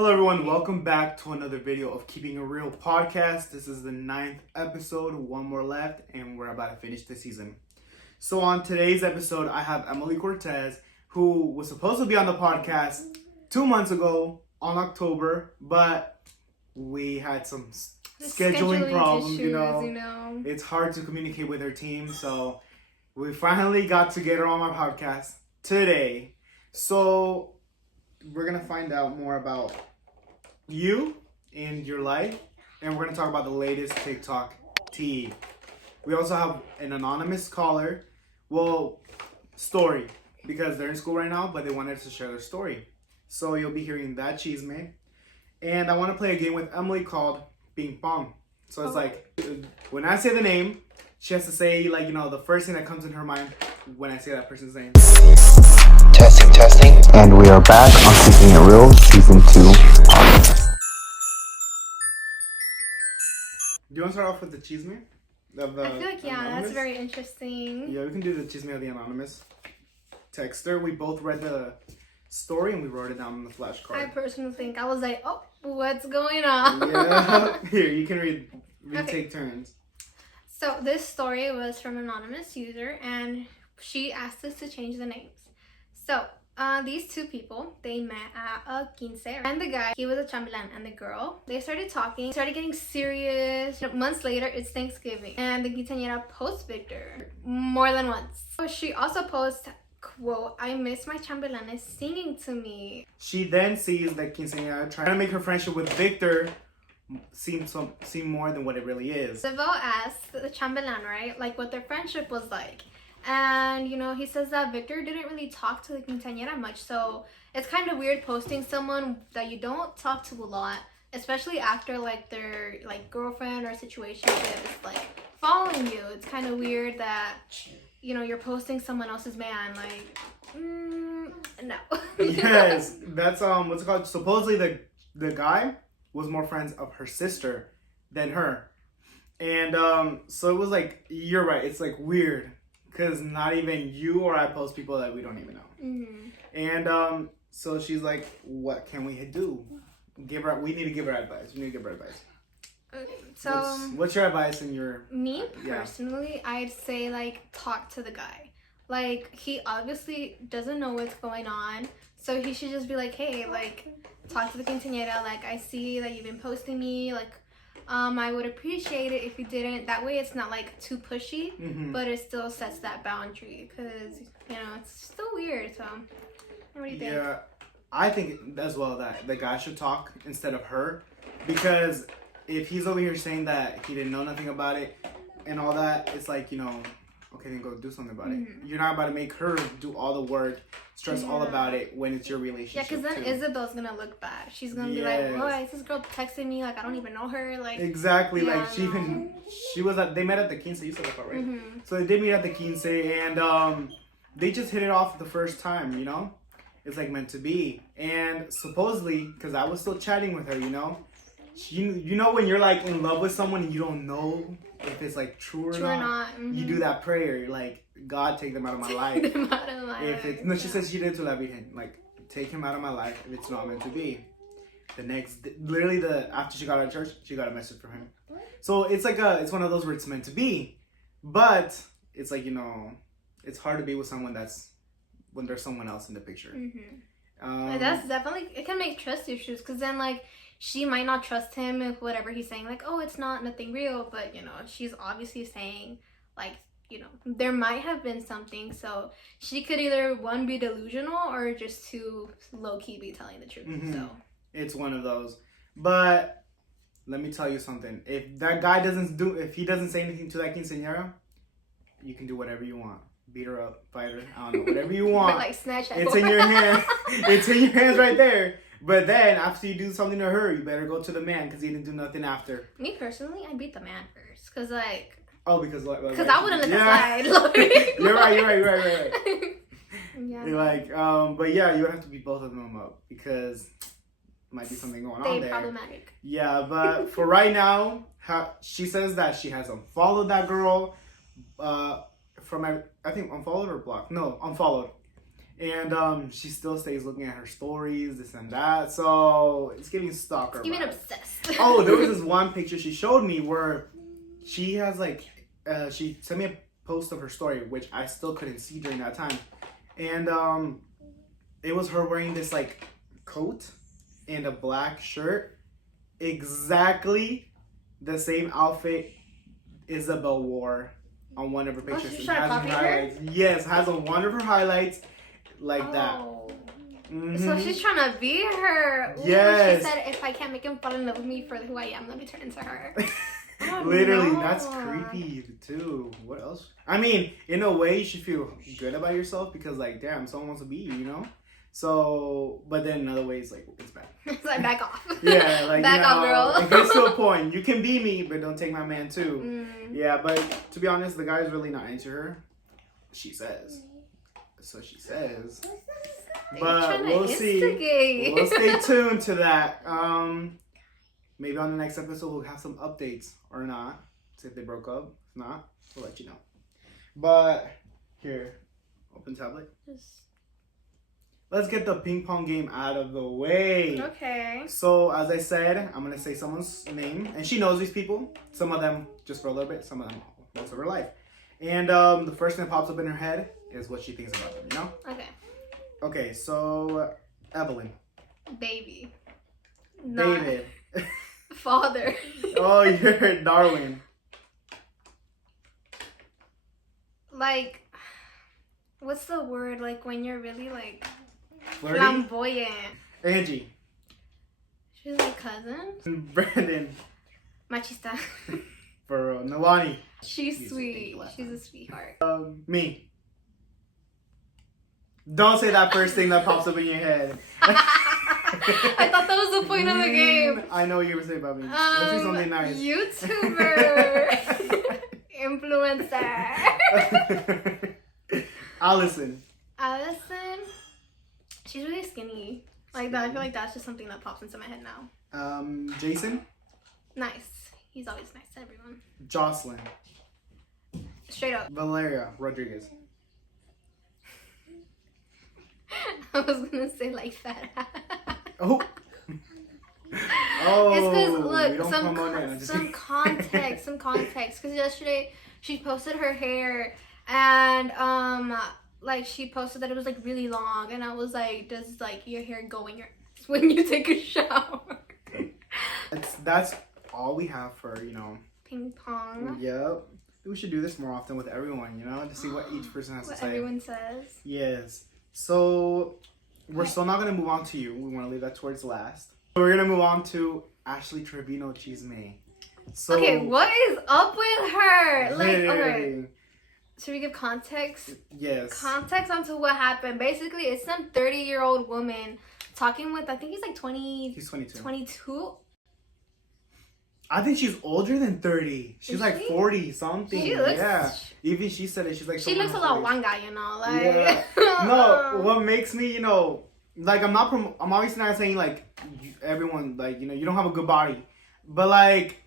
Hello everyone, welcome back to another video of Keeping It Real podcast. This is the 9th episode, one more left, and we're about to finish the season. So on today's episode, I have Emely Cortez, who was supposed to be on the podcast 2 months ago on October, but we had some scheduling problems, issues, you know. It's hard to communicate with her team, so we finally got to get her on my podcast today. So we're going to find out more about you and your life, and we're going to talk about the latest TikTok tea. We also have an anonymous caller, story, because they're in school right now, but they wanted to share their story. So you'll be hearing that chisme. And I want to play a game with Emely called pong. So it's like, when I say the name, she has to say, the first thing that comes in her mind when I say that person's name. Testing. And we are back on Keeping It Real, Season 2. Do you want to start off with the chisme? I feel like, that's very interesting. Yeah, we can do the chisme of the anonymous texter. We both read the story and we wrote it down on the flashcard. I personally think, I was like, oh, what's going on? Yeah. Here, you can read. We Okay. take turns. So this story was from an anonymous user, and she asked us to change the names. So these two people, they met at a quinceañera. And the guy, he was a chambelán, and the girl, they started talking, started getting serious. Months later, it's Thanksgiving, and the quinceañera posts Victor more than once. So she also posts, quote, "I miss my chambelán singing to me." She then sees that Quinceañera trying to make her friendship with Victor seem more than what it really is. Seville asked the chambelán, right, like what their friendship was like. And, he says that Victor didn't really talk to the quinceañera much. So it's kind of weird posting someone that you don't talk to a lot, especially after, their, girlfriend or situation is, following you. It's kind of weird that, you're posting someone else's man, no. Yes, that's, what's it called? Supposedly the guy was more friends of her sister than her. And, so it was you're right, it's, weird. Because not even you or I post people that we don't even know. Mm-hmm. And so she's like, what can we do? We need to give her advice. So what's your advice in your... Me, personally, I'd say, talk to the guy. He obviously doesn't know what's going on. So he should just be like, hey, talk to the quinceañera. I see that you've been posting me. I would appreciate it if you didn't. That way it's not too pushy, but it still sets that boundary because, it's still weird. So, what do you think? Yeah, I think as well that the guy should talk instead of her, because if he's over here saying that he didn't know nothing about it and all that, it's okay, then go do something about it. You're not about to make her do all the work, stress all about it when it's your relationship. Yeah, because then Isabel's gonna look bad. She's gonna be like, "Why is this girl texting me? I don't even know her." Exactly. She was they met at the quince. You said that part, right? So they did meet at the quince, and they just hit it off the first time. It's meant to be. And supposedly, because I was still chatting with her, when you're in love with someone and you don't know if it's true or not. You do that prayer, God, take them out of my life. She says she did to La Virgen, take him out of my life if it's not meant to be. After she got out of church, she got a message from him. So it's it's one of those where it's meant to be, but it's it's hard to be with someone when there's someone else in the picture. That's definitely, it can make trust issues, because then she might not trust him if whatever he's saying, it's nothing real, but she's obviously saying there might have been something. So she could either one, be delusional, or just too low-key be telling the truth. So it's one of those. But let me tell you something, if that guy if he doesn't say anything to that quinceañera, you can do whatever you want. Beat her up, fight her, I don't know, whatever you want. Snatch that. It's in your hand. It's in your hands right there. But then after you do something to her, you better go to the man, because he didn't do nothing after. Me personally, I beat the man first, because because I wouldn't let that slide. You're right. Yeah. But yeah, you would have to beat both of them up, because might be something going on there. Problematic. Yeah, but for right now, she says that she has unfollowed that girl from, I think, unfollowed or blocked? No, unfollowed. And she still stays looking at her stories, this and that. So it's giving stalker. It's giving vibes. obsessed. Oh, there was this one picture she showed me where she has like, she sent me a post of her story, which I still couldn't see during that time. And it was her wearing this like coat and a black shirt. Exactly the same outfit Isabel wore on one of her pictures. She's trying to copy her? Yes, has on one of her highlights like that. Mm-hmm. So she's trying to be her. Ooh, yes. She said, if I can't make him fall in love with me for who I am, let me turn into her. Literally, that's creepy too. What else? I mean, in a way, you should feel good about yourself because, like, damn, someone wants to be you, you know? So, but then in other ways, like, it's bad. It's like, back off. Yeah, like, back off, girl. It gets to a point. You can be me, but don't take my man too. Yeah, but to be honest, the guy's really not into her. She says. So she says. But we'll see. We'll stay tuned to that. Maybe on the next episode we'll have some updates or not. See if they broke up. If not, we'll let you know. But here, open tablet. Let's get the ping pong game out of the way. Okay. So as I said, I'm gonna say someone's name, and she knows these people. Some of them just for a little bit. Some of them most of her life. And the first thing that pops up in her head is what she thinks about them. You know? Okay. Okay. So Evelyn. Baby. David. Father. Oh, you're Darwin. Like, what's the word? Like when you're really like Flirty? flamboyant. Angie. She's my cousin. Brandon. Machista. For Nalani. She's sweet. She's a sweetheart. Me. Don't say that first thing that pops up in your head. I thought that was the point of the game. I know what you were saying about me. Let's do something nice. YouTuber. Influencer. Allison. She's really skinny. Like that. I feel like that's just something that pops into my head now. Jason. Nice. He's always nice to everyone. Jocelyn. Straight up. Valeria Rodriguez. I was gonna say like fat. Oh. It's because look, some context. Because yesterday she posted her hair, and like she posted that it was like really long, and I was like, does like your hair go in your ass when you take a shower? That's all we have for ping pong. Yep. We should do this more often with everyone, to see what each person has to say. What everyone says. Yes. So we're still not gonna move on to you. We want to leave that towards last. We're gonna move on to Ashley Trevino Chisme. So okay, what is up with her? Like, hey. okay. Should we give context? Yes. Context onto what happened. Basically, it's some 30-year-old woman talking with, I think he's like 20. He's 22. 22. I think she's older than 30. She's Is like she? 40 something. She looks, yeah. Even she said it. She's like. She looks a lot wanga, like. Yeah. No, what makes me, like I'm obviously not saying like everyone like you don't have a good body, but like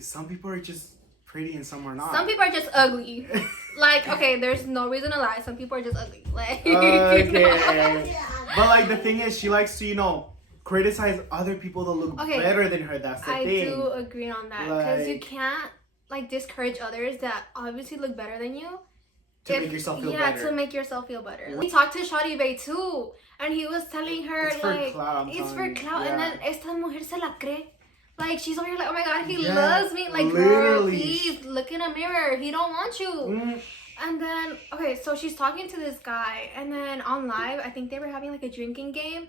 some people are just pretty and some are not. Some people are just ugly. Like, okay, there's no reason to lie. Some people are just ugly. Like. Okay. But like the thing is, she likes to criticize other people that look better than her. That's the thing. I do agree on that because you can't like discourage others that obviously look better than you. To make yourself feel better. Yeah, to make yourself feel better. We talked to Shawty Bay too, and he was telling her it's like, for clout, it's for clout, yeah. and then esta mujer se la cree. Like she's over here like, oh my god, he loves me. Like, literally. girl, please look in a mirror. He don't want you. Mm. And then so she's talking to this guy, and then on live, I think they were having like a drinking game,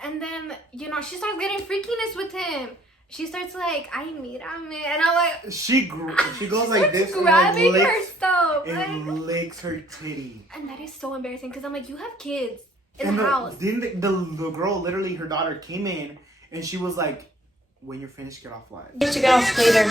and then she starts getting freakiness with him. She starts like, ay, mírame. And I'm like... She goes like this grabbing and her stuff. And licks her titty. And that is so embarrassing because I'm like, you have kids in the house. Didn't the girl, literally, her daughter came in and she was like, when you're finished, get off live. You have to get off later.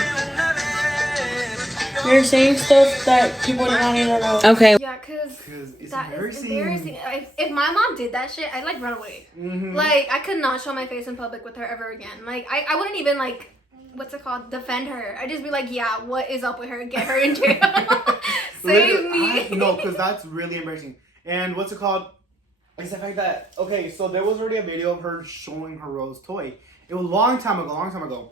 You're saying stuff that people don't even know. Okay. Yeah, because it's that embarrassing. is embarrassing. If my mom did that shit, I'd like run away. Mm-hmm. Like, I could not show my face in public with her ever again. Like, I wouldn't even like, what's it called? Defend her. I'd just be like, yeah, what is up with her? Get her in jail. Save me. No, because that's really embarrassing. And what's it called? It's the fact that, okay, so there was already a video of her showing her Rose toy. It was a long time ago.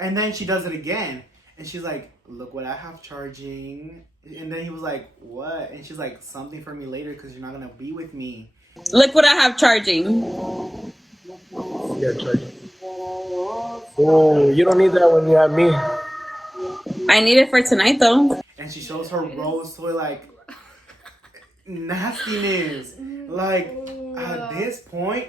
And then she does it again. And she's like, look what I have charging. And then he was like, what? And she's like, something for me later because you're not going to be with me. Look what I have charging. Yeah, charging. Oh, you don't need that when you have me. I need it for tonight, though. And she shows her Rose toy like nastiness. Like at this point,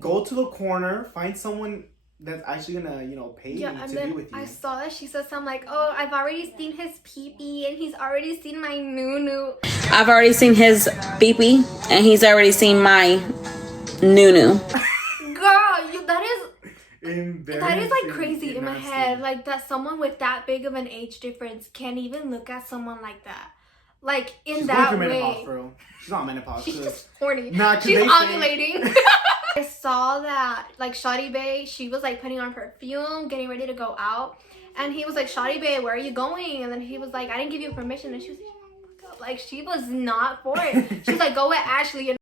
go to the corner, find someone that's actually gonna, pay you and to then be with you. I saw that she said something like, oh, I've already seen his pee-pee and he's already seen my nunu. I've already seen his beepee, and he's already seen my nunu. Girl, that is like Embarrassing crazy and in my nasty. head. Like that someone with that big of an age difference can't even look at someone like that. Like in She's that going through way. menopause, bro. She's not menopause. She's just horny. Nah, 'cause she's they say- ovulating. I saw that like Shawty Bae, she was like putting on perfume, getting ready to go out, and he was like, Shawty Bae, where are you going? And then he was like, I didn't give you permission, and she was like, she was not for it. She was like, go with Ashley. And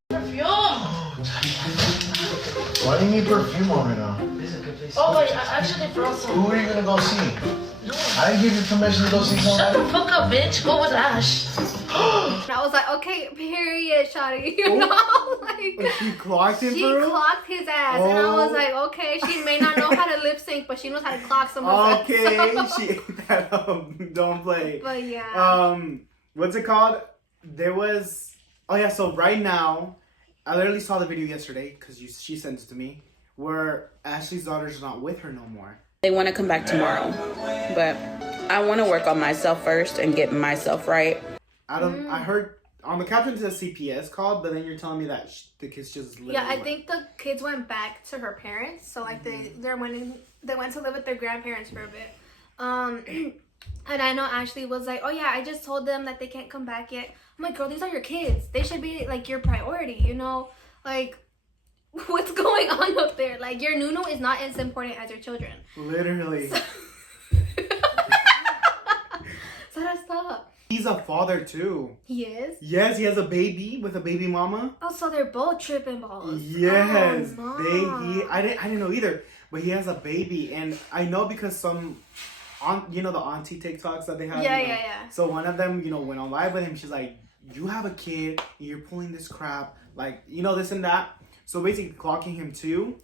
Why do you need perfume on right now? Oh wait, I actually brought some. Who are you gonna go see? I didn't give you permission to go see Shut somebody. the fuck up, bitch. Go with Ash. And I was like, okay, period, Shawty. You know, like She clocked him she for real? clocked his ass, and I was Oh. like, okay, she may not know how to lip sync, but she knows how to clock someone's Okay, ass. she ate that up. Don't play. But yeah. What's it called? There was. Oh yeah. So right now, I literally saw the video yesterday because she sent it to me, where Ashley's daughter's not with her no more. They want to come back tomorrow, but I want to work on myself first and get myself right. I heard on the caption it says CPS called, but then you're telling me that the kids just literally Yeah, I went. think the kids went back to her parents, so like they went to live with their grandparents for a bit. And I know Ashley was like, oh yeah, I just told them that they can't come back yet. I'm like, girl, these are your kids. They should be like your priority, like what's going on up there? Like your nunu is not as important as your children. Literally. So that's stop. He's a father too. He is. Yes, he has a baby with a baby mama. Oh, so they're both tripping balls. Yes, Oh, no. I didn't know either, but he has a baby, and I know because the auntie TikToks that they have. Yeah. So one of them, went on live with him. She's like, "You have a kid, and you're pulling this crap, like this and that." So basically, clocking him too,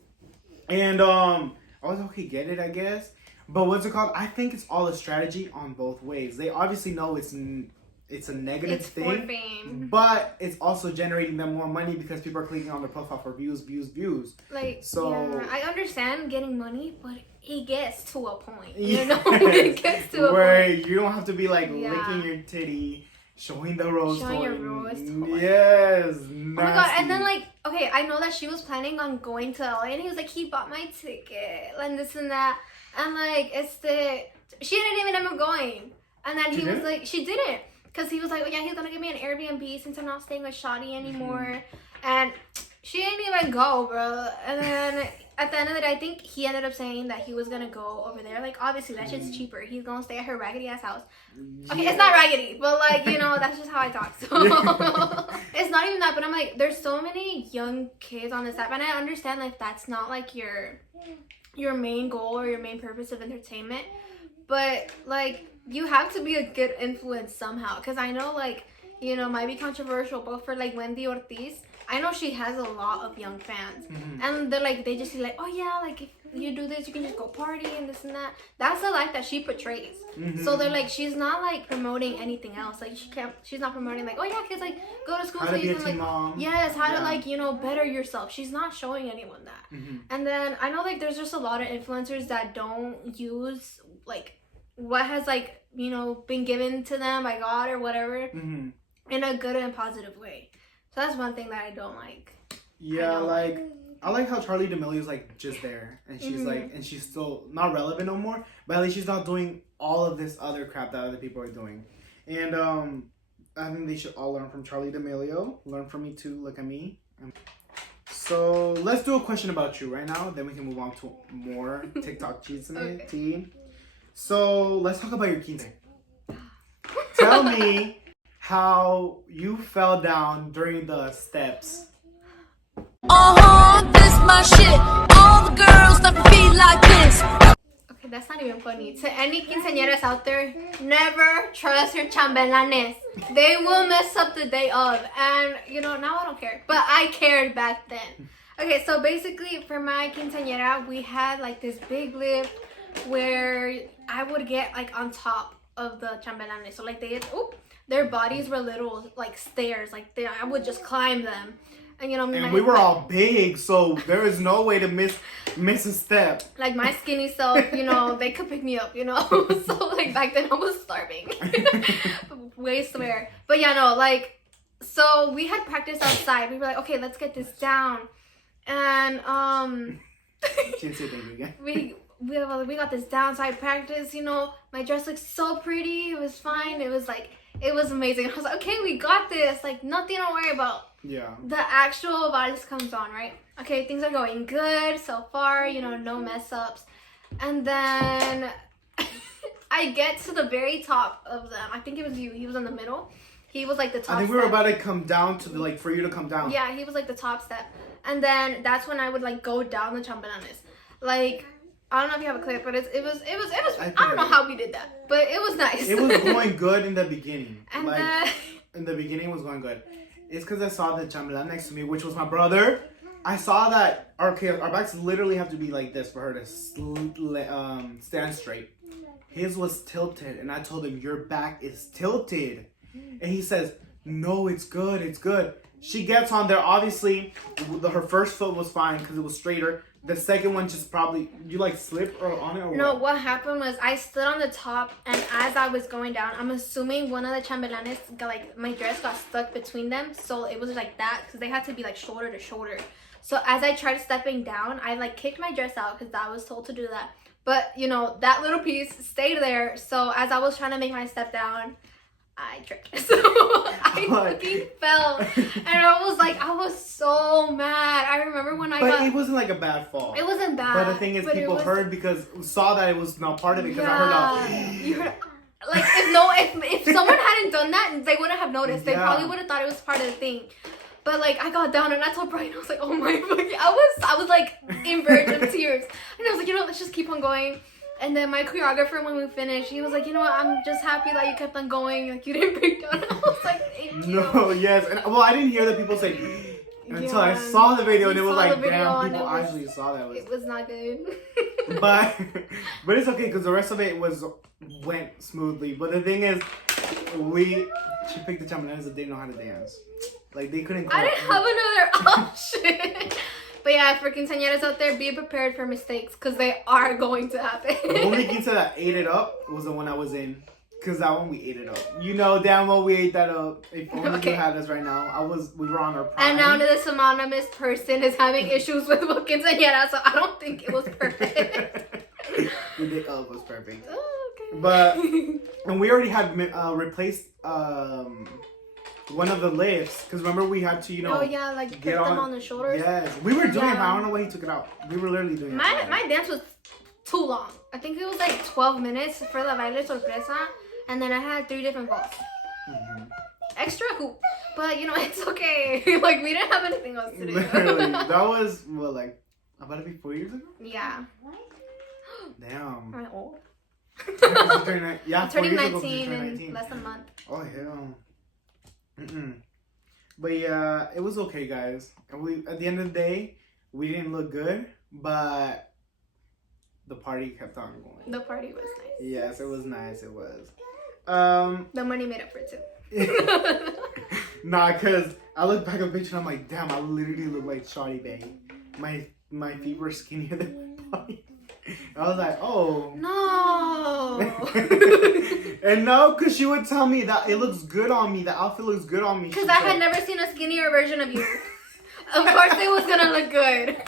and I was like, okay, get it, I guess. But what's it called? I think it's all a strategy on both ways. They obviously know it's a negative It's thing, for fame. but it's also generating them more money because people are clicking on their profile for views. Like, So- yeah, I understand getting money, but it gets to a point. Yes. It gets to a where point. you don't have to be like Yeah. licking your titty, showing the rose Showing toy. your rose toy. Yes. Oh my god! And then like, okay, I know that she was planning on going to LA, and he was like, he bought my ticket and this and that, and like, she didn't even end up going, and then She he was didn't? like, she didn't, because he was like, oh yeah, he's gonna give me an Airbnb since I'm not staying with Shawty anymore, Mm-hmm. and she didn't even go, bro. And then at the end of the day, I think he ended up saying that he was gonna go over there. Like, obviously, that shit's cheaper. He's gonna stay at her raggedy ass house. Okay, it's not raggedy, but like, that's just how I talk. So it's not even that, but I'm like, there's so many young kids on this app, and I understand like that's not like your main goal or your main purpose of entertainment, but like you have to be a good influence somehow. Because I know like, might be controversial, but for like Wendy Ortiz, I know she has a lot of young fans, and they're like, they just see like, oh yeah, like if you do this, you can just go party and this and that. That's the life that she portrays. So they're like, she's not like promoting anything else. Like she's not promoting like, oh yeah, kids, like go to school How so to be you a can teen like, mom. yes, how to Yeah. like better yourself. She's not showing anyone that. And then I know like there's just a lot of influencers that don't use like what has like been given to them by God or whatever in a good and positive way. So that's one thing that I don't like. Yeah, I I like how Charlie D'Amelio's like just there, and she's like, and she's still not relevant no more, but at least she's not doing all of this other crap that other people are doing. And I think they should all learn from Charlie D'Amelio. Learn from me too. Look at me. So let's do a question about you right now. Then we can move on to more TikTok cheats in Okay. tea. So let's talk about your quince. Tell me how you fell down during the steps. This my shit. All the girls never be like this. Okay, that's not even funny. To any quinceañeras out there, never trust your chambelanes. They will mess up the day of. And, now I don't care. But I cared back then. Okay, so basically for my quinceañera, we had like this big lift where I would get like on top of the chambelanes. So like their bodies were little like stairs. Like I would just climb them. And we were all big, so there is no way to miss a step. Like my skinny self, they could pick me up, So like back then I was starving. Way swear. But yeah, no, like, so we had practice outside. We were like, okay, let's get this down. And Can't say thank you again. we got this down. So I practiced, my dress looked so pretty. It was fine. It was amazing. I was like, okay, we got this. Like nothing to worry about. Yeah. The actual vals comes on, right? Okay, things are going good so far, no mess ups. And then I get to the very top of them. I think it was you. He was in the middle. He was like the top I think we were about to come down to for you to come down. Yeah, he was like the top step. And then that's when I would like go down the chambelanes. Like, I don't know if you have a clip, but it was I don't know how we did that, but it was nice. It was going good in the beginning. And in the beginning it was going good. It's because I saw the chambelán next to me, which was my brother. I saw that our backs literally have to be like this for her to stand straight. His was tilted, and I told him, your back is tilted. And he says, no, it's good, it's good. She gets on there, obviously, her first foot was fine because it was straighter. The second one just probably, you like slip on it or No, what? what happened was I stood on the top, and as I was going down, I'm assuming one of the chambelanes my dress got stuck between them, so it was like that because they had to be like shoulder to shoulder. So as I tried stepping down, I like kicked my dress out because I was told to do that. But that little piece stayed there. So as I was trying to make my step down, I tripped. So I fucking fell. And I was so mad. I remember when But it wasn't like a bad fall. It wasn't bad. But the thing is, people heard because saw that it was not part of it because I heard you heard, like if someone hadn't done that, they wouldn't have noticed. They probably would have thought it was part of the thing. But like I got down and I told Brian, I was like, oh my fucking, I was like in verge of tears. And I was like, let's just keep on going. And then my choreographer, when we finished, he was like, I'm just happy that you kept on going. Like, you didn't break down. I was like, thank you. No, yes. And, I didn't hear the people say until I saw the video. And it was like, damn, people actually saw that. It was not good. but it's okay because the rest of it went smoothly. But the thing is, she picked the chambelanes that didn't know how to dance. Like, they couldn't I didn't have another option. But yeah, for quinceañeras out there, be prepared for mistakes because they are going to happen. The only quinceañera that ate it up was the one I was in. Because that one we ate it up. Damn well we ate that up. If only you had us right now. We were on our prime. And now this anonymous person is having issues with quinceañera, so I don't think it was perfect. The day of was perfect. Oh, okay. But, and we already had replaced one of the lifts. Because remember we had to, oh yeah, like put them on the shoulders. Yes. We were doing it, but I don't know why he took it out. We were literally doing it. My dance was too long. I think it was like 12 minutes for the baile sorpresa. And then I had 3 different balls. Mm-hmm. Extra hoop. But, it's okay. Like, we didn't have anything else to do. Literally. That was, about to be 4 years ago? Yeah. Damn. Am I old? Yeah, I'm turning 4 years 19 ago, in less than a month. Oh, hell. But yeah, it was okay, guys. And at the end of the day, we didn't look good, but the party kept on going. The party was nice. Yes, it was nice. It was. The money made up for it too. Nah, cause I look back at the picture and I'm like, damn, I literally look like Shawty Bay. My feet were skinnier than my body. I was like, oh. No. And no, cause she would tell me that it looks good on me. The outfit looks good on me. Cause I had never seen a skinnier version of you. Of course, it was gonna look good.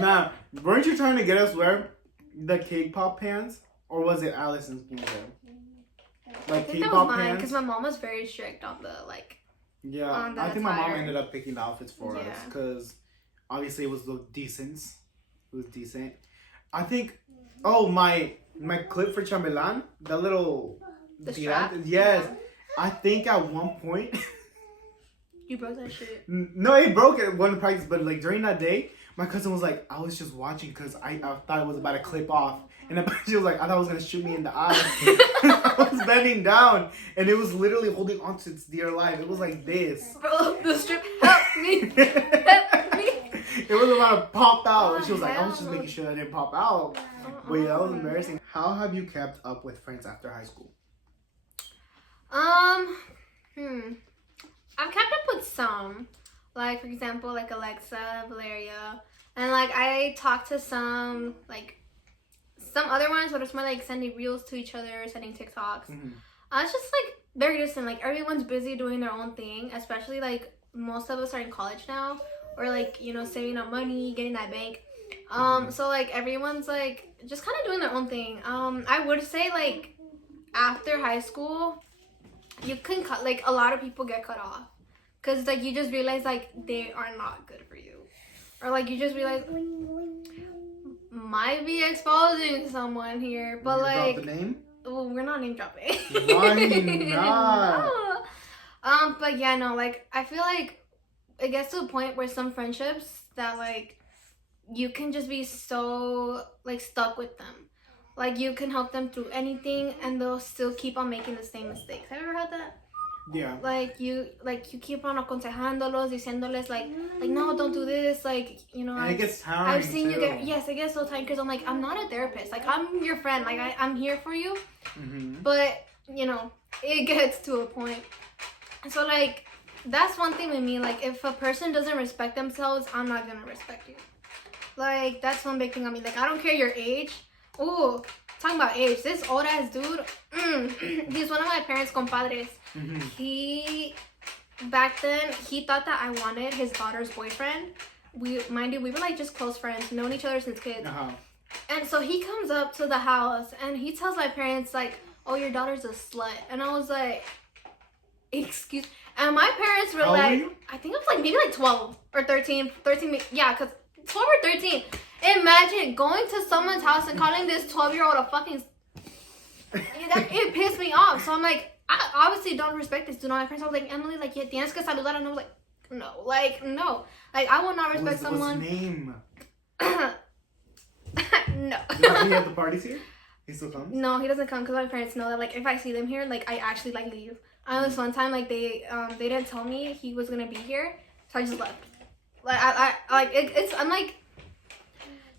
Nah, weren't you trying to get us wear the cake pop pants, or was it Allison's pants? Like I think that was mine, because my mom was very strict on the Yeah, on the I think my mom attire. ended up picking the outfits for us Yeah. because obviously it was decent. It was decent. I think. Oh, my clip for chambelán, The strap? Yes. I think at one point... You broke that shit. No, it broke at one practice, but like during that day, my cousin was like, I was just watching because I thought it was about to clip off. And then she was like, I thought it was going to shoot me in the eye. I was bending down and it was literally holding on to its dear life. It was like this. Bro, the strip helped me. Help me. It was about to pop out. And she was like, I hell was just no. making sure that it didn't pop out. But yeah, that was embarrassing. How have you kept up with friends after high school? I've kept up with some. Like, for example, like Alexa, Valeria. And like, I talked to some, like, some other ones, but it's more like sending reels to each other, sending TikToks. It's just like very distant. Like, everyone's busy doing their own thing, especially like most of us are in college now, or like, you know, saving up money, getting that bank. So like everyone's like just kind of doing their own thing. I would say like after high school, you can cut, like, a lot of people get cut off because like you just realize like they are not good for you, or like you just realize might be exposing someone here, but like Drop the name? well, we're not name dropping. Why not? No. But yeah, no, like I feel like it gets to a point where some friendships that like you can just be so like stuck with them. Like you can help them through anything and they'll still keep on making the same mistakes. Have you ever had that? Yeah. Like you keep on aconsejándolos, diciéndoles like no, don't do this, like, you know. And it gets tiring. I've seen too. you get, yes, it gets so tiring because I'm like, I'm not a therapist. Like, I'm your friend. Like, I'm here for you. But, you know, it gets to a point. So, like, that's one thing with me. Like, if a person doesn't respect themselves, I'm not going to respect you. Like, that's one big thing on me. Like, I don't care your age. Ooh, talking about age. This old-ass dude, he's one of my parents' compadres. He... Back then, he thought that I wanted his daughter's boyfriend. Mind you, we were like just close friends, known each other since kids. And so he comes up to the house and he tells my parents like, "Oh, your daughter's a slut." And I was like, "Excuse?" And my parents were like, I think it was like maybe like 12 or 13, yeah, because 12 or 13. Imagine going to someone's house and calling this 12-year-old a fucking... It pissed me off. So I'm like, I obviously don't respect this dude. My friends, I was like, Emily, like, tienes que saludar. And I was like, no. Like, no. Like, I will not respect someone. What's his name? No. Does he at the parties here? He still comes? No, he doesn't come because my parents know that, like, if I see them here, like, I actually, like, leave. This one time, like, they didn't tell me he was going to be here. So I just left. Like, I'm like...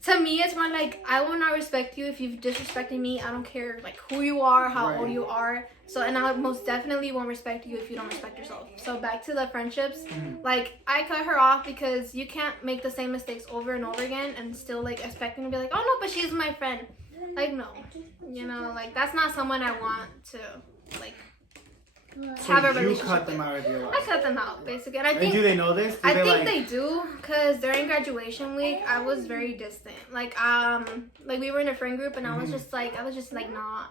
To me, it's more like, I will not respect you if you've disrespected me. I don't care, like, who you are, how old you are. So, and I most definitely won't respect you if you don't respect yourself. So, back to the friendships. Like, I cut her off because you can't make the same mistakes over and over again and still, like, expecting to be like, oh, no, but she's my friend. Like, no. You know, like, that's not someone I want to, like... have a relationship. You cut them out of your life. I cut them out, basically. And I think, do they know this? I think they do, because during graduation week, I was very distant. Like we were in a friend group, and I was just like, nah.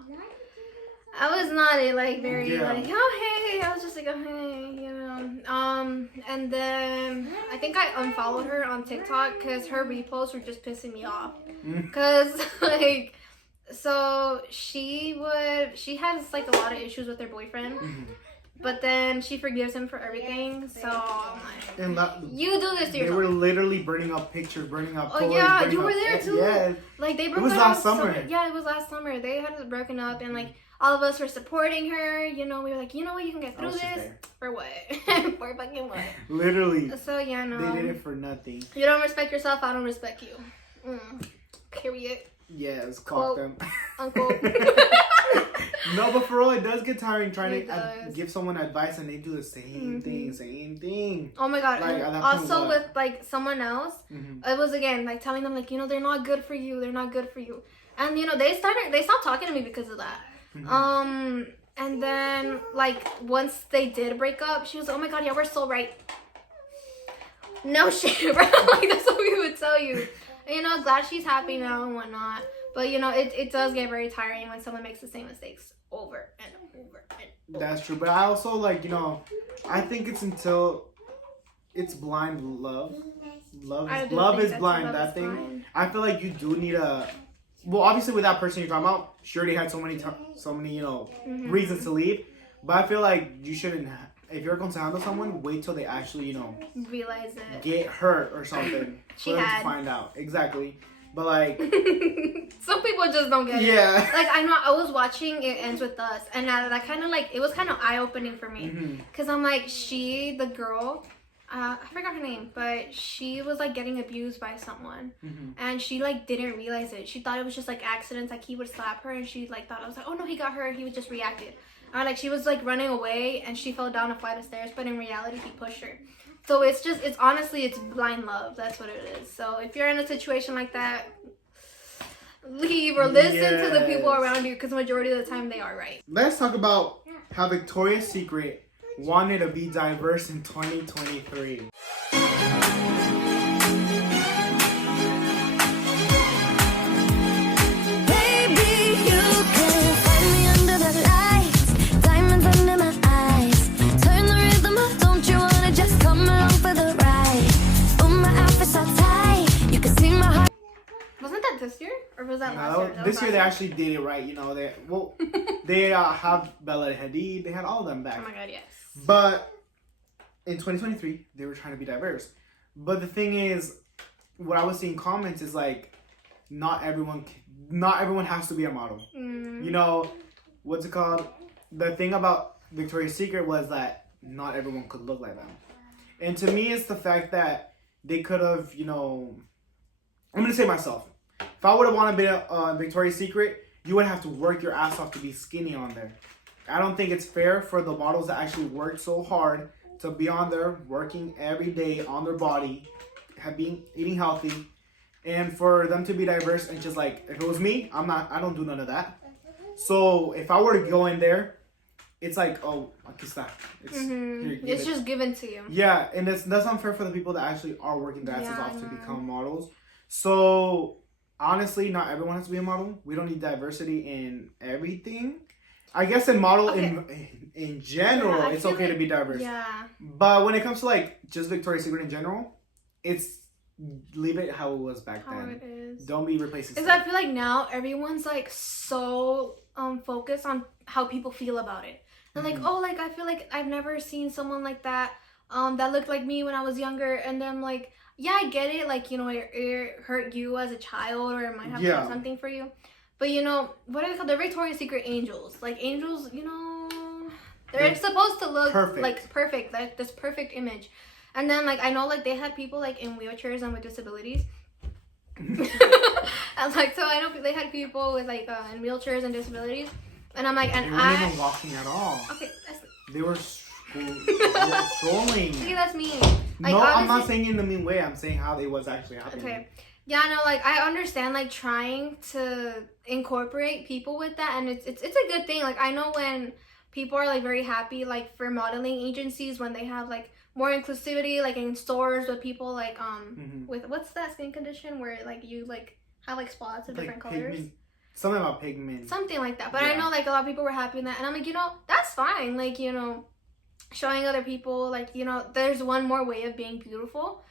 I was not very like, oh hey. I was just like, oh hey, you know. And then I think I unfollowed her on TikTok because her reposts were just pissing me off. Because like. So she has like a lot of issues with her boyfriend, but then she forgives him for everything. So I'm like, you do this to yourself. They were literally burning up pictures, burning up toys. Oh yeah, you were there too. Yeah. Like they broke up. It was last summer. Yeah, it was last summer. They had broken up, and like all of us were supporting her. You know, we were like, you know what, you can get through this. There. For what? For fucking what? Literally. So yeah, no. They did it for nothing. You don't respect yourself, I don't respect you. Period. Yes, clock them. Unquote. No, but for real, it does get tiring trying to give someone advice and they do the same thing. Oh my god. Like, and also with like someone else, it was again like telling them like, you know, they're not good for you. And you know, they stopped talking to me because of that. And then like once they did break up, she was like, oh my god, yeah, we're so right. No shit, bro. Like that's what we would tell you. You know, glad she's happy now and whatnot. But, you know, it does get very tiring when someone makes the same mistakes over and over and over. That's true. But I also, like, you know, I think it's until it's blind love. Love is blind, that thing. Blind. I feel like you do need a well, obviously with that person you're talking about, she already had so many reasons to leave. But I feel like you shouldn't. If you're going to handle someone, wait till they actually realize it, get hurt or something for them to find out. Exactly. But like, some people just don't get it. Yeah. Like I know I was watching It Ends With Us, and that kind of like it was kind of eye opening for me, because I'm like the girl. I forgot her name, but she was like getting abused by someone, and she like didn't realize it. She thought it was just like accidents, like he would slap her, and she like thought I was like, oh no, he got her. He was just reacted. Like she was like running away, and she fell down a flight of stairs, but in reality, he pushed her. So it's honestly blind love. That's what it is. So if you're in a situation like that, leave or listen to the people around you, because the majority of the time they are right. Let's talk about how Victoria's Secret wanted to be diverse in 2023. This year, or was that last year? This year they actually did it right. They have Bella Hadid. They had all of them back. Oh my god, yes. But in 2023, they were trying to be diverse. But the thing is, what I was seeing comments is like, not everyone has to be a model. What's it called? The thing about Victoria's Secret was that not everyone could look like them. And to me, it's the fact that they could have, I'm gonna say myself. If I would have wanted to be a Victoria's Secret, you would have to work your ass off to be skinny on there. I don't think it's fair for the models that actually work so hard to be on there working every day on their body, eating healthy, and for them to be diverse and just like, if it was me, I don't do none of that. So if I were to go in there, it's like, oh, aquí está. It's just given to you. Yeah, and that's unfair for the people that actually are working their asses off to become models. So honestly, not everyone has to be a model. We don't need diversity in everything. I guess in model in general, it's okay to be diverse. Yeah. But when it comes to like just Victoria's Secret in general, it's leave it how it was back then. How it is. Don't be replacing. Because I feel like now everyone's like so focused on how people feel about it. They're like, oh, like I feel like I've never seen someone like that that looked like me when I was younger, and then like, yeah, I get it, like, it hurt you as a child, or it might have done something for you. But, what are they called? They're Victoria's Secret angels. Like, angels, they're supposed to look like perfect, like this perfect image. And then, like, I know, like, they had people, like, in wheelchairs and with disabilities. And, like, so I know they had people with, like, in wheelchairs and disabilities. And I'm like, and they weren't even walking at all. Okay, they were strolling. See, that's mean. Like, no, I'm not saying in the mean way. I'm saying how it was actually happening. Okay. Yeah, no, like, I understand, like, trying to incorporate people with that, and it's a good thing. Like, I know when people are, like, very happy, like, for modeling agencies, when they have, like, more inclusivity, like, in stores with people, like, with, what's that skin condition where, like, you, like, have, like, spots of different colors? Something about pigment. Something like that. But I know, like, a lot of people were happy in that, and I'm like, that's fine. Like, showing other people, like, there's one more way of being beautiful.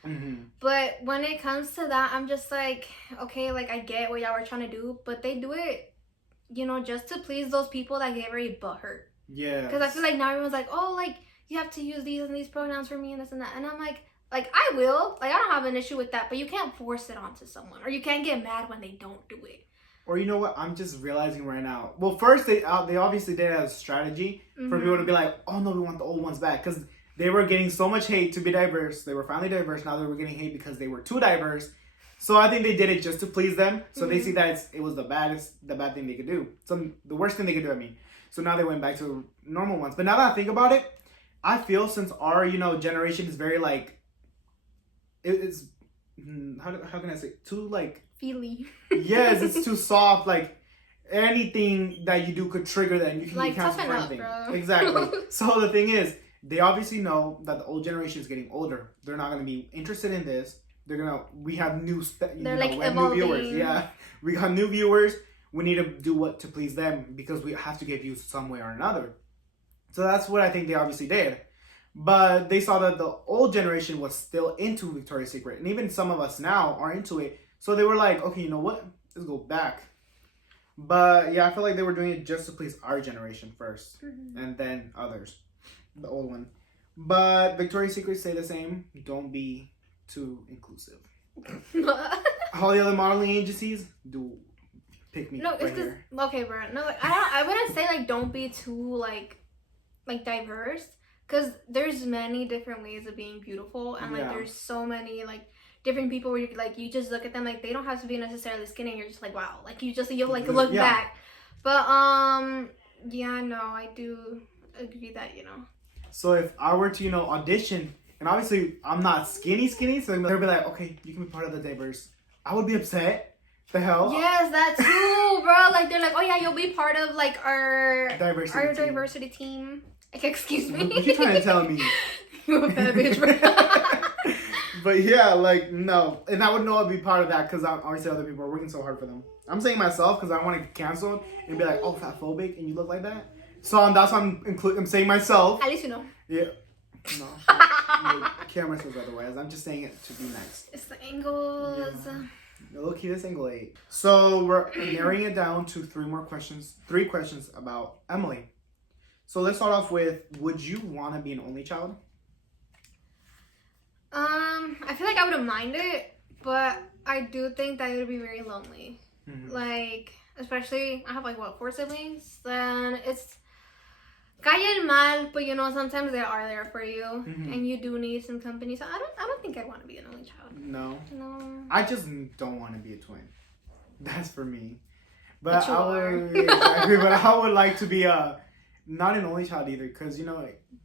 But when it comes to that, I'm just like, okay, like, I get what y'all were trying to do, but they do it, just to please those people that get very butthurt. Yeah. Because I feel like now everyone's like, oh, like, you have to use these and these pronouns for me and this and that. And I'm like, I will. Like, I don't have an issue with that, but you can't force it onto someone, or you can't get mad when they don't do it. Or you know what? I'm just realizing right now. Well, first they obviously did it as a strategy for people to be like, oh no, we want the old ones back, because they were getting so much hate to be diverse. They were finally diverse. Now they were getting hate because they were too diverse. So I think they did it just to please them. So they see that it was the bad thing they could do. The worst thing they could do. I mean. So now they went back to normal ones. But now that I think about it, I feel since our generation is very like, it's how can I say, too like feely. Yes, it's too soft. Like anything that you do could trigger them. You can't toughen up, bro. Exactly. So the thing is, they obviously know that the old generation is getting older. They're not gonna be interested in this. We have new viewers. Yeah, we got new viewers. We need to do what to please them because we have to get views some way or another. So that's what I think they obviously did. But they saw that the old generation was still into Victoria's Secret, and even some of us now are into it. So they were like, okay, you know what? Let's go back. But yeah, I feel like they were doing it just to please our generation first, Mm-hmm. and then others, the old one. But Victoria's Secret stay the same. Don't be too inclusive. All the other modeling agencies do pick me. No, it's right because here. okay, bro. No, like I wouldn't say like don't be too like diverse, because there's many different ways of being beautiful, and like Yeah. there's so many like different people where you just look at them, like they don't have to be necessarily skinny, and you're just like wow, like you'll like look Yeah. back. But yeah, no, I do agree that So if I were to audition, and obviously I'm not skinny, so they'll be like, okay, you can be part of the diverse. I would be upset. The hell? Yes, that too, bro. Like they're like, oh yeah, you'll be part of like our Diversity team. diversity team. Like, excuse me. What you trying to tell me? You a bad bitch, bro. But yeah, like no, and I would know I'd be part of that because obviously other people are working so hard for them. I'm saying myself because I want to get canceled and be like, oh, fat phobic, and you look like that. So that's why I'm saying myself. At least you know. Yeah. No. The camera says otherwise. I'm just saying it to be nice. It's the angles. Yeah. Look, this angle 8. So we're narrowing it down to 3 questions about Emely. So let's start off with, would you want to be an only child? I feel like I wouldn't mind it, but I do think that it would be very lonely. Mm-hmm. Like, especially, I have like, 4 siblings? Then it's cae el mal, but sometimes they are there for you, Mm-hmm. and you do need some company. So I don't think I'd want to be an only child. No. No. I just don't want to be a twin. That's for me. But you I are. would, exactly, but I would like to be not an only child either, because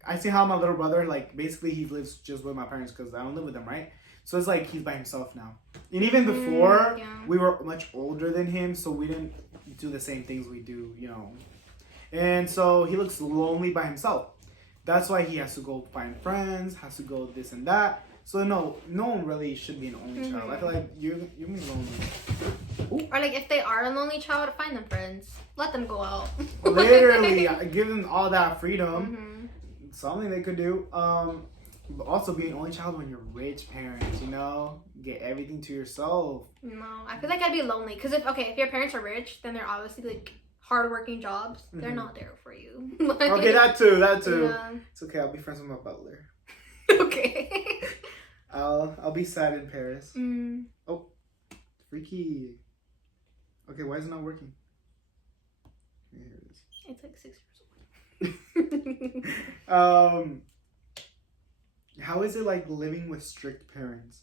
I see how my little brother, like, basically he lives just with my parents because I don't live with them, right? So it's like he's by himself now. And even before, yeah. we were much older than him, so we didn't do the same things we do, And so he looks lonely by himself. That's why he has to go find friends, has to go this and that. So no one really should be an only child. I feel like you're lonely. Or like if they are a lonely child, find them friends. Let them go out. Literally, give them all that freedom. Mm-hmm. Something they could do. But also be an only child when you're rich parents, get everything to yourself. No, I feel like I'd be lonely because if your parents are rich, then they're obviously like hardworking jobs. They're not there for you. Like, Okay, that too. Yeah. It's okay. I'll be friends with my butler. Okay. I'll be sad in Paris. Mm. Oh, freaky. Okay, why is it not working? Here it is. It's like 6 years old. How is it like living with strict parents?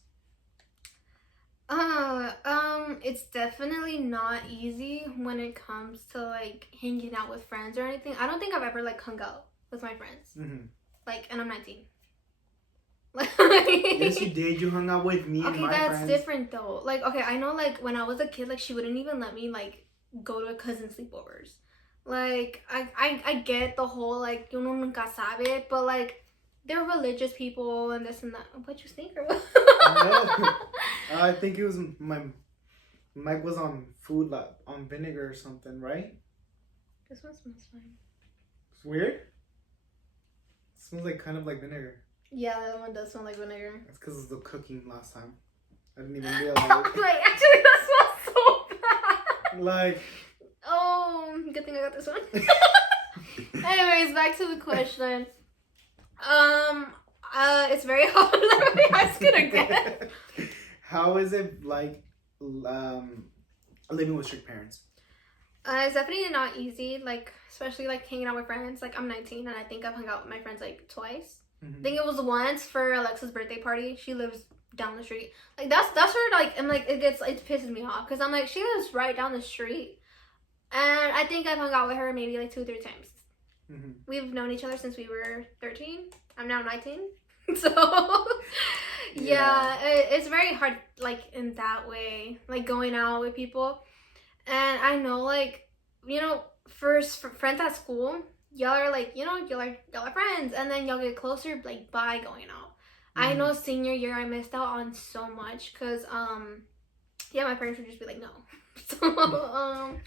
It's definitely not easy when it comes to like hanging out with friends or anything. I don't think I've ever like hung out with my friends. Mm-hmm. Like, and I'm 19. Yes, you did. You hung out with me and Okay, my that's friends. different though. Like, okay, I know like when I was a kid, like she wouldn't even let me like go to cousin sleepovers. Like, I get the whole like uno nunca sabe, but like they're religious people and this and that. What you think or what? No. I think it was my Mike was on food like on vinegar or something, right? This one smells fine. It's weird. It smells like kind of like vinegar. Yeah, that one does smell like vinegar. That's because of the cooking last time. I didn't even realize. Like, actually, that smells so bad. Like, Oh, good thing I got this one. Anyways, back to the question. It's very hard. Let me ask it again. how is it like living with strict parents? It's definitely not easy. Like, especially like hanging out with friends. Like, I'm 19 and I think I've hung out with my friends like twice. Mm-hmm. I think it was once for Alexa's birthday party. She lives down the street. Like that's her like, I'm like it pisses me off because I'm like she lives right down the street, and I think I've hung out with her maybe like 2 or 3 times. Mm-hmm. We've known each other since we were 13. I'm now 19, so yeah, it's very hard like in that way, like going out with people. And I know like first friends at school. Y'all are like, y'all are friends, and then y'all get closer like by going out. Mm-hmm. I know senior year I missed out on so much because my parents would just be like no. So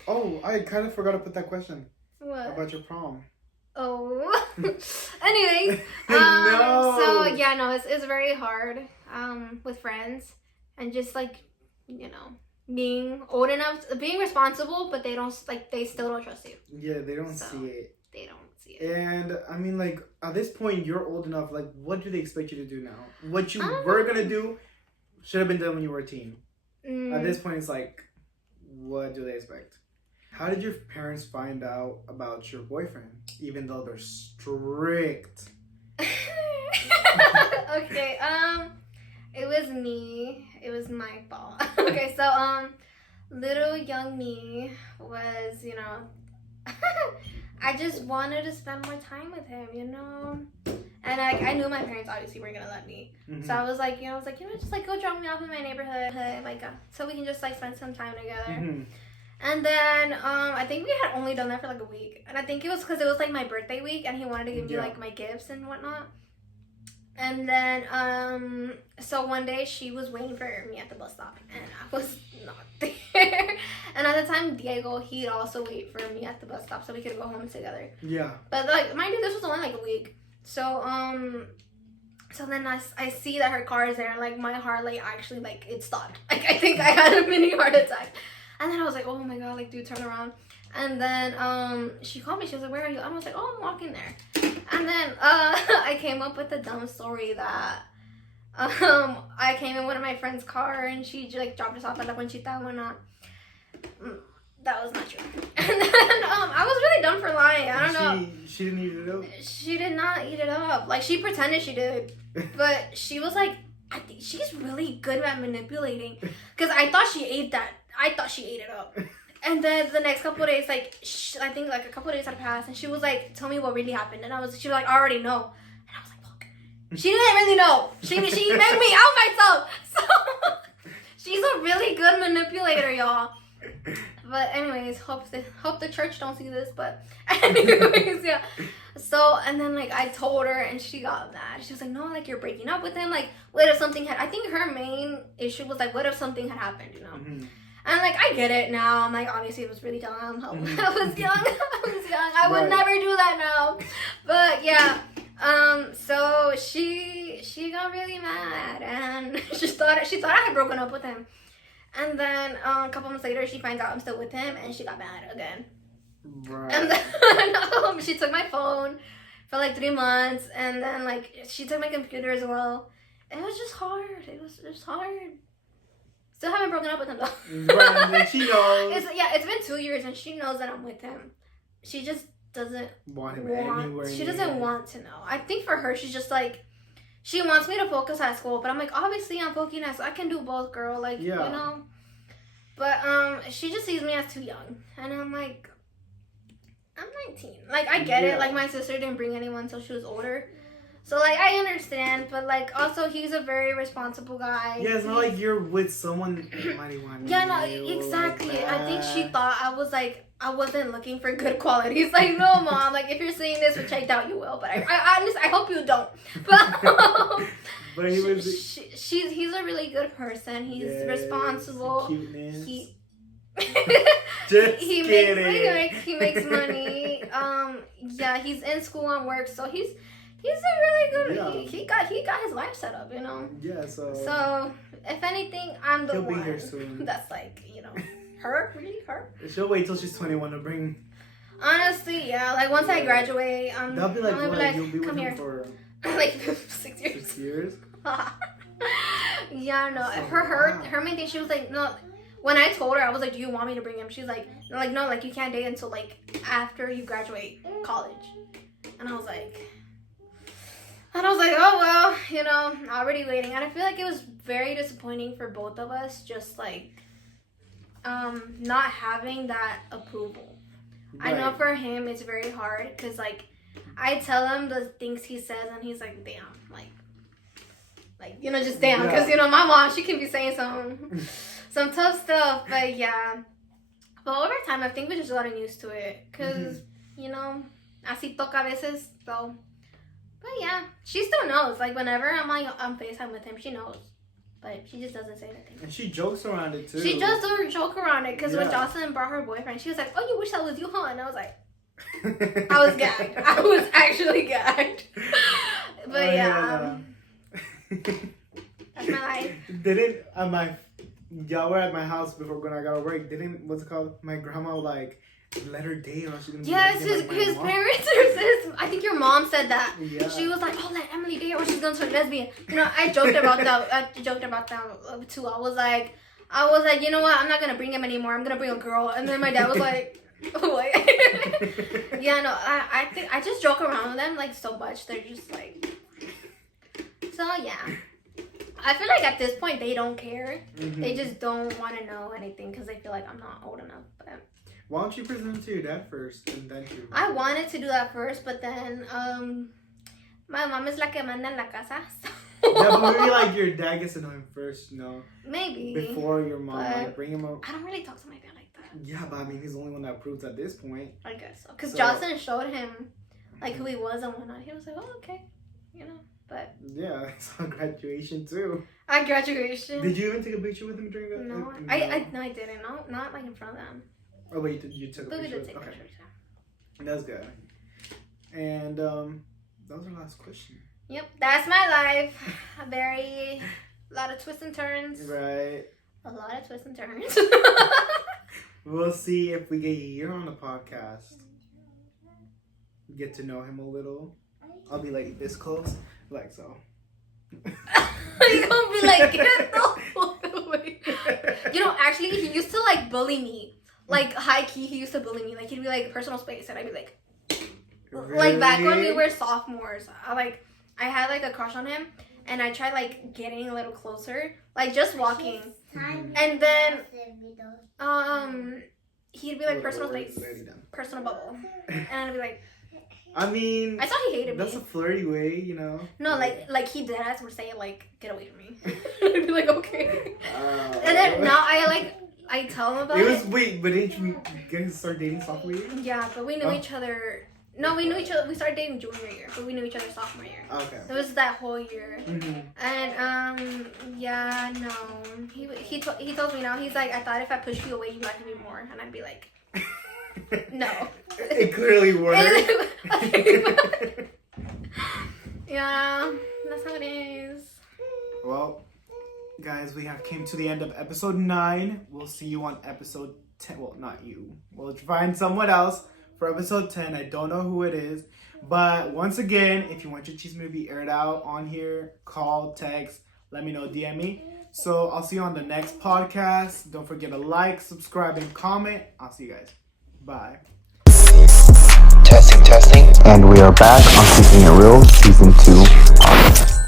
Oh, I kind of forgot to put that question. What? About your prom. Oh. Anyways, No. so yeah, no, it's very hard with friends and just like being old enough, being responsible, but they still don't trust you. Yeah, they don't see it. They don't see it. And I mean, like, at this point, you're old enough. Like, what do they expect you to do now? What you were gonna do should have been done when you were a teen. At this point, it's like, what do they expect? How did your parents find out about your boyfriend, even though they're strict? Okay, it was me. It was my fault. Okay, so, little young me was, you know, I just wanted to spend more time with him, you know? And I knew my parents obviously weren't gonna let me. So I was like, just like go drop me off in my neighborhood, like, so we can just like spend some time together. And then I think we had only done that for like a week, and I think it was because it was like my birthday week, and he wanted to give me like my gifts and whatnot. And then so one day she was waiting for me at the bus stop, and I was not there. And at the time, Diego, he'd also wait for me at the bus stop so we could go home together. Yeah. But like, mind you, this was only like a week. So so then I see that her car is there, and like my heart like actually like it stopped. Like I think I had a mini heart attack. And then I was like, oh my god, like dude, turn around. And then she called me. She was like, where are you? And I was like, oh, I'm walking there. And then I came up with the dumb story that I came in one of my friend's car, and she like dropped us off at La Conchita and whatnot. That was not true. And then I was really dumb for lying. I don't know. She didn't eat it up? She did not eat it up. Like, she pretended she did. But she was like, I think she's really good at manipulating. Because I thought she ate that. I thought she ate it up. And then the next couple of days, like, I think like a couple of days had passed, and she was like, tell me what really happened. And she was like, I already know. And I was like, fuck. She didn't really know. She made me out myself. So she's a really good manipulator, y'all. But anyways, hope the church don't see this. But anyways, yeah. So, and then like I told her, and she got mad. She was like, no, like you're breaking up with him. Like, what if something had? I think her main issue was like, what if something had happened? You know. And like I get it now. I'm like, obviously it was really dumb. I was young. I would never do that now. But yeah. So she got really mad, and she thought I had broken up with him. And then a couple months later, she finds out I'm still with him, and she got mad again. Right. And then she took my phone for like 3 months, and then like she took my computer as well. It was just hard. It was just hard. Still haven't broken up with him though. Right, and she knows. It's been 2 years, and she knows that I'm with him. She just doesn't want him anywhere. She doesn't want to know. I think for her, she's just like, she wants me to focus at school, but I'm like, obviously I'm focusing at school. I can do both, girl. Like, you know. But she just sees me as too young, and I'm like, I'm 19. Like, I get it. Like, my sister didn't bring anyone until she was older. So, like, I understand, but, like, also, he's a very responsible guy. Yeah, it's not like you're with someone mighty one. Yeah, no, exactly. Like, I think she thought I was, like, I wasn't looking for good qualities. Like, no, Mom, like, if you're seeing this, which I doubt you will, but I hope you don't. But, but he was... he's a really good person. He's responsible. Cuteness. He makes money. Yeah, he's in school and work, so he's a really good. Yeah. He got his life set up, you know. Yeah. So if anything, I'm the he'll one. Be here soon. That's like, you know, her really her. She'll wait till she's 21 to bring. Honestly, yeah. Like once I graduate, that'll be like, what? You'll be with come him here for like 6 years. 6 years. Yeah, no. Her main thing, she was like, no. When I told her, I was like, do you want me to bring him? She's like, no, like you can't date until like after you graduate college. And I was like, oh well, you know, already waiting. And I feel like it was very disappointing for both of us, just like not having that approval. Right. I know for him it's very hard because like I tell him the things he says, and he's like, damn, like you know, just damn, because you know my mom, she can be saying some tough stuff, but yeah. But over time, I think we just gotten used to it, because you know, así toca a veces, so. But yeah, she still knows. Like whenever I'm like on FaceTime with him, she knows, but she just doesn't say anything. And she jokes around it too. She just does joke around it, because when Jocelyn brought her boyfriend, she was like, "Oh, you wish that was you, huh?" And I was like, I was gagged. I was actually gagged. But yeah. That's my life. y'all were at my house before when I got to work. What's it called? My grandma like let her date, or she's gonna be Yes, his parents are. I think your mom said that. Yeah. She was like, "Oh, let Emely date, or she's gonna turn lesbian." You know, I joked about that. Too. I was like, you know what? I'm not gonna bring him anymore. I'm gonna bring a girl. And then my dad was like, "What?" Yeah, no. I think I just joke around with them like so much. They're just like. So yeah. I feel like at this point they don't care. Mm-hmm. They just don't want to know anything because they feel like I'm not old enough. But why don't you present it to your dad first and then to? I wanted to do that first, but then my mom is la que manda en la casa. So. Yeah, but maybe like your dad gets to know him first, you know. Maybe. Before your mom like bring him up. I don't really talk to my dad like that. Yeah, but I mean he's the only one that approves at this point. I guess so. Because Jocelyn showed him like who he was and whatnot. He was like, oh okay, you know. But yeah, it's on graduation too. At graduation. Did you even take a picture with him during that? No, I didn't. No, not like in front of them. Oh wait, you took a picture. We did take pictures. Yeah. That's good. And that was our last question. Yep, that's my life. A lot of twists and turns. Right. A lot of twists and turns. We'll see if we get a year on the podcast. Get to know him a little. I'll be like this close. Like so. You're gonna be like, get the fuck away. You know, actually, he used to like bully me. Like high key, he used to bully me. Like he'd be like personal space, and I'd be like, really? Like back when we were sophomores, I had like a crush on him, and I tried like getting a little closer, like just walking, and then he'd be like personal space, personal bubble, and I'd be like. I mean, I thought he hated me. That's a flirty way, you know. No, like he dead ass would say like, "Get away from me." I'd be like, "Okay." And then now I tell him about it. Wait, but didn't you guys start dating sophomore year? Yeah, but we knew each other. No, we knew each other. We started dating junior year, but we knew each other sophomore year. Okay. It was that whole year. Mm-hmm. And yeah, no. He told me now. He's like, I thought if I pushed you away, you'd like me more, and I'd be like. No. It clearly worked. Yeah, that's how it is. Well, guys, we have came to the end of episode 9. We'll see you on episode 10. Well, not you. We'll find someone else for episode 10. I don't know who it is. But once again, if you want your chisme to be aired out on here, call, text, let me know, DM me. So I'll see you on the next podcast. Don't forget to like, subscribe, and comment. I'll see you guys. Bye. Testing. And we are back on Keeping It Real Season 2.